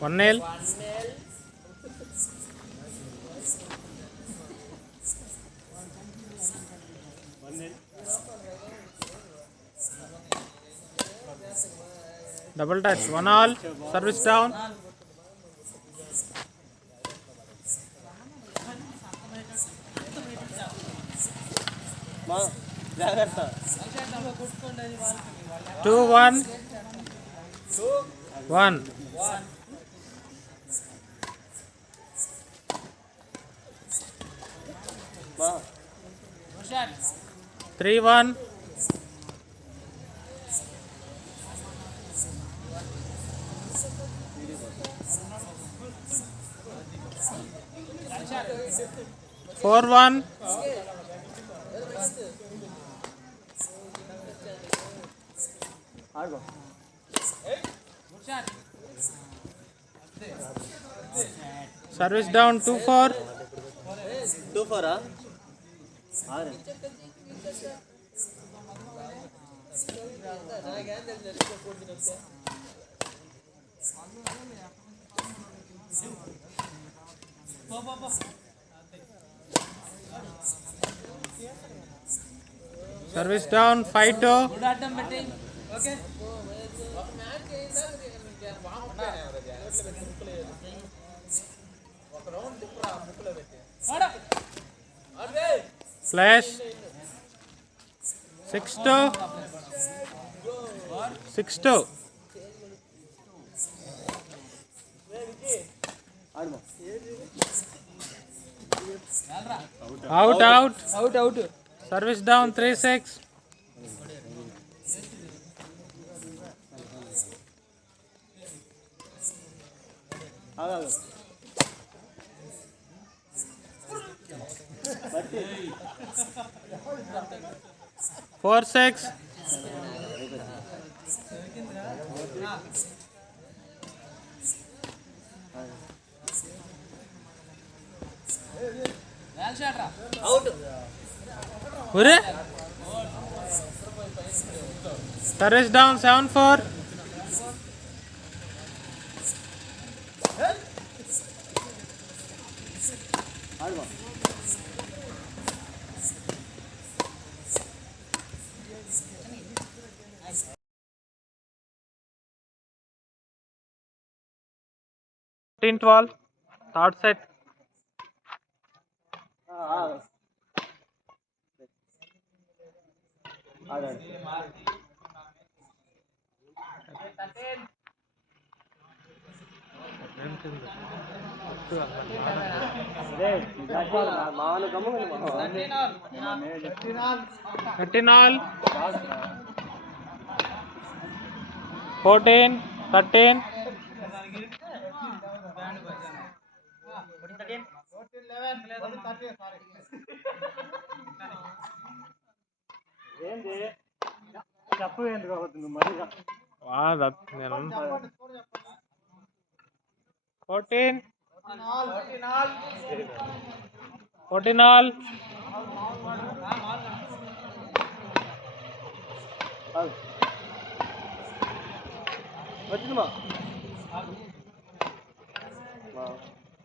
1-0. Double touch. 1-1. Service down. Two one. 1. 3-1. 4-1. 'Service down 2-4. 2-4. Service down 5-2. Flash 6-2. 6-2. Out. Service down 3-6. Four 6. Service down 7-4. Tint wall. Third set. All. 14, 13. చెప్పు ఎందుకు అవుతుంది మరి 14. 14 all.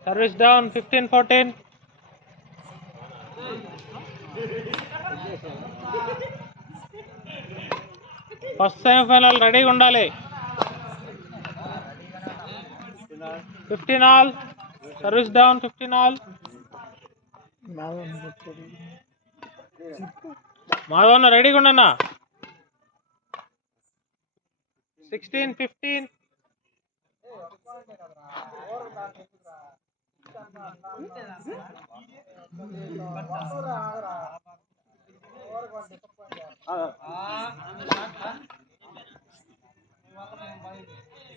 Service down 15-14. First semi-final రెడీగా ఉండాలి. 15 all. Service down 15 all. Madhavanna రెడీగా ఉండన్నా. 16-15.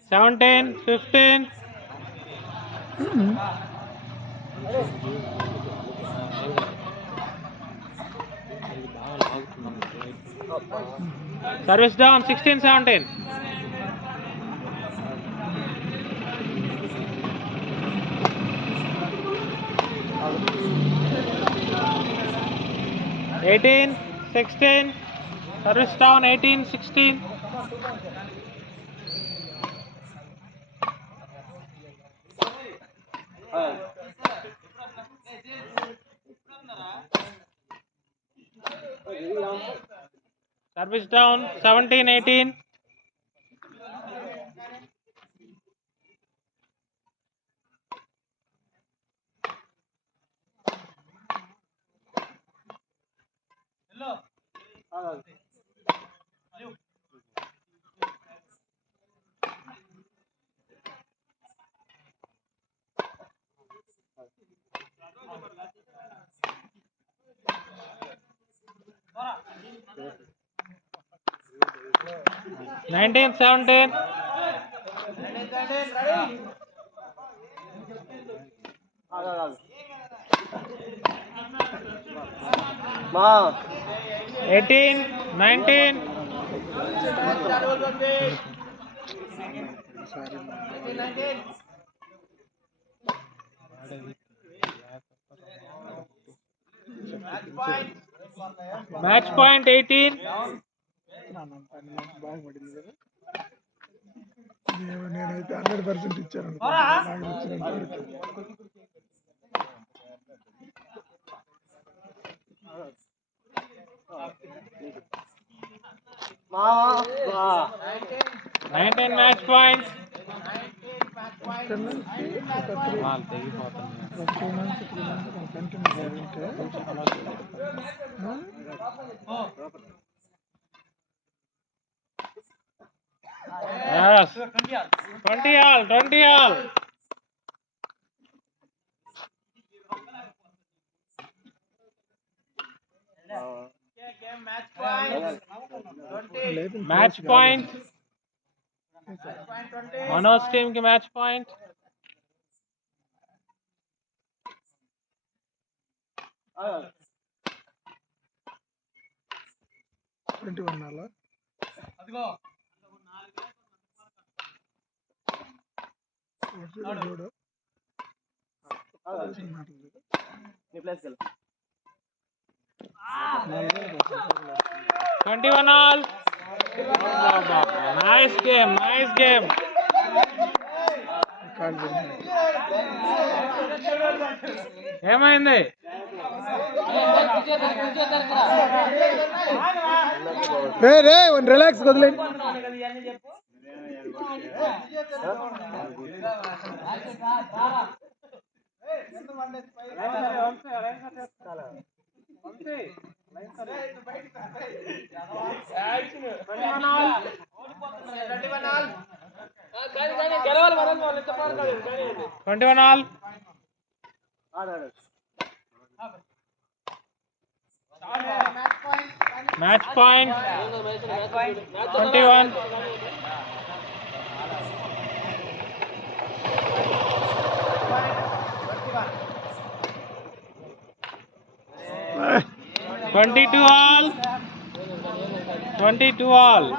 Seventeen, 15. Service down 16-17. (18, 16). Service down 18-16. Service down 17-18. Nineteen 17. Ma. 18-19. Match point 18. నేనైతే 100% ఇచ్చాను నాకు ఇచ్చినంత వరకు. Ma. 19 match points. ఇక్కడ నుంచి ఒక 2 months 3 months కంటిన్యూ చేయాలంటే Yes. 20 all. 20 all. లేదు Match point. Manoj team ki match point. Twenty one అలా చూడు 21 all. Nice game. Nice game. ఏమైంది? రే రిలాక్స్ వదిలేండి. all. Match point 21. all. 22 all.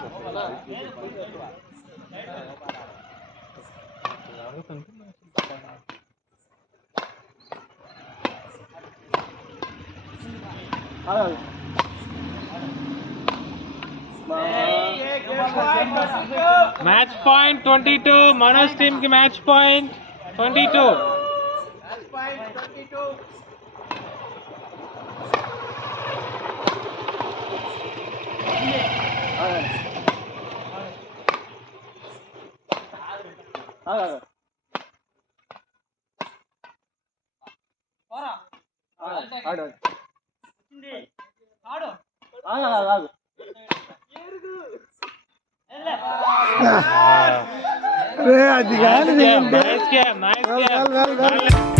Match point 22. Manoj team ki match point 22. అది కానీ Nice game. Nice game.